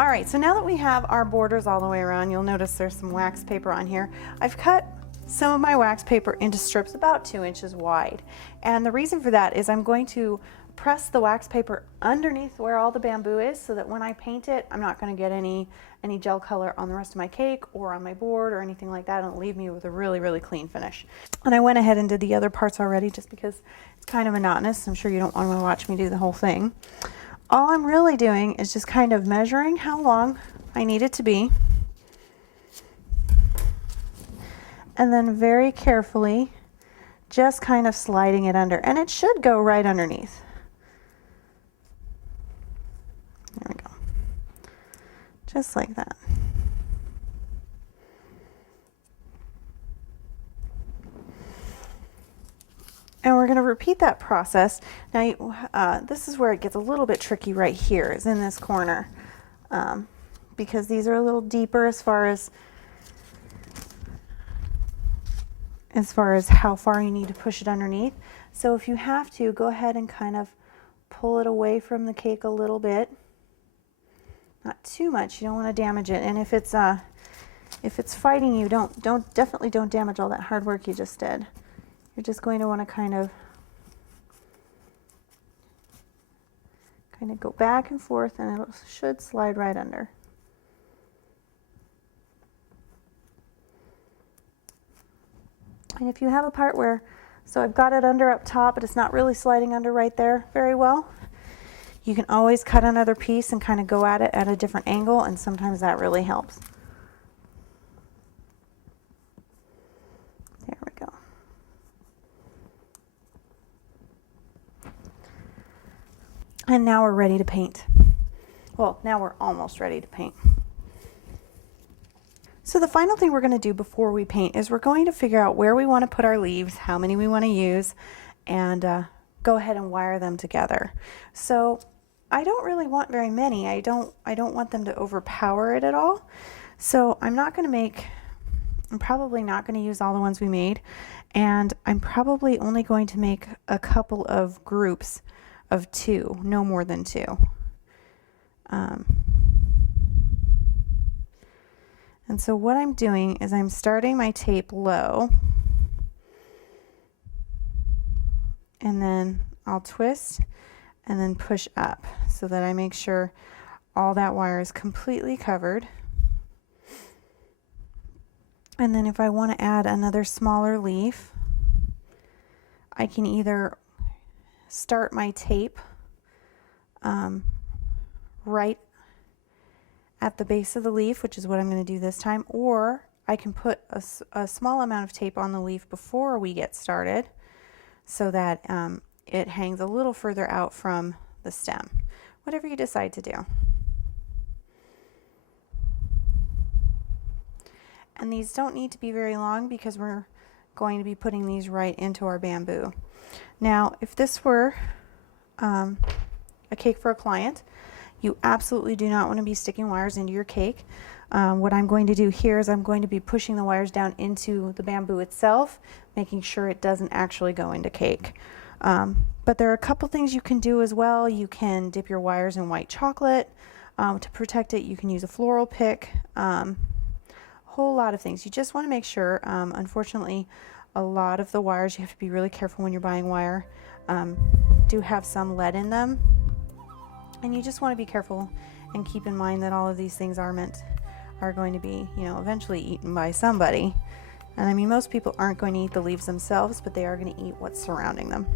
All right, so now that we have our borders all the way around, you'll notice there's some wax paper on here. I've cut some of my wax paper into strips about 2 inches wide. And the reason for that is I'm going to press the wax paper underneath where all the bamboo is so that when I paint it, I'm not going to get any gel color on the rest of my cake or on my board or anything like that, and leave me with a really clean finish. And I went ahead and did the other parts already just because it's kind of monotonous. I'm sure you don't want to watch me do the whole thing. All I'm really doing is just kind of measuring how long I need it to be, and then very carefully just kind of sliding it under, and it should go right underneath. There we go. Just like that. And we're going to repeat that process. Now, this is where it gets a little bit tricky right here, is in this corner, because these are a little deeper as far as how far you need to push it underneath. So if you have to, go ahead and kind of pull it away from the cake a little bit. Not too much. You don't want to damage it. And if it's fighting you, definitely don't damage all that hard work you just did. You're just going to want to kind of go back and forth, and it should slide right under. And if you have a part where, so I've got it under up top, but it's not really sliding under right there very well, you can always cut another piece and kind of go at it at a different angle, and sometimes that really helps. There we go. And now we're ready to paint. Well, now we're almost ready to paint. So the final thing we're going to do before we paint is we're going to figure out where we want to put our leaves, how many we want to use, and go ahead and wire them together. So I don't really want very many. I don't want them to overpower it at all. So I'm probably not going to use all the ones we made, and I'm probably only going to make a couple of groups of 2, no more than 2. And so what I'm doing is I'm starting my tape low, and then I'll twist and then push up so that I make sure all that wire is completely covered. And then if I want to add another smaller leaf, I can either start my tape right at the base of the leaf, which is what I'm going to do this time, or I can put a small amount of tape on the leaf before we get started so that it hangs a little further out from the stem. Whatever you decide to do. And these don't need to be very long because we're going to be putting these right into our bamboo. Now, if this were a cake for a client, you absolutely do not want to be sticking wires into your cake. What I'm going to do here is I'm going to be pushing the wires down into the bamboo itself, making sure it doesn't actually go into cake. But there are a couple things you can do as well. You can dip your wires in white chocolate to protect it. You can use a floral pick. A whole lot of things. You just want to make sure, unfortunately, a lot of the wires, you have to be really careful when you're buying wire, do have some lead in them. And you just want to be careful and keep in mind that all of these things are going to be, eventually eaten by somebody. And I mean, most people aren't going to eat the leaves themselves, but they are going to eat what's surrounding them.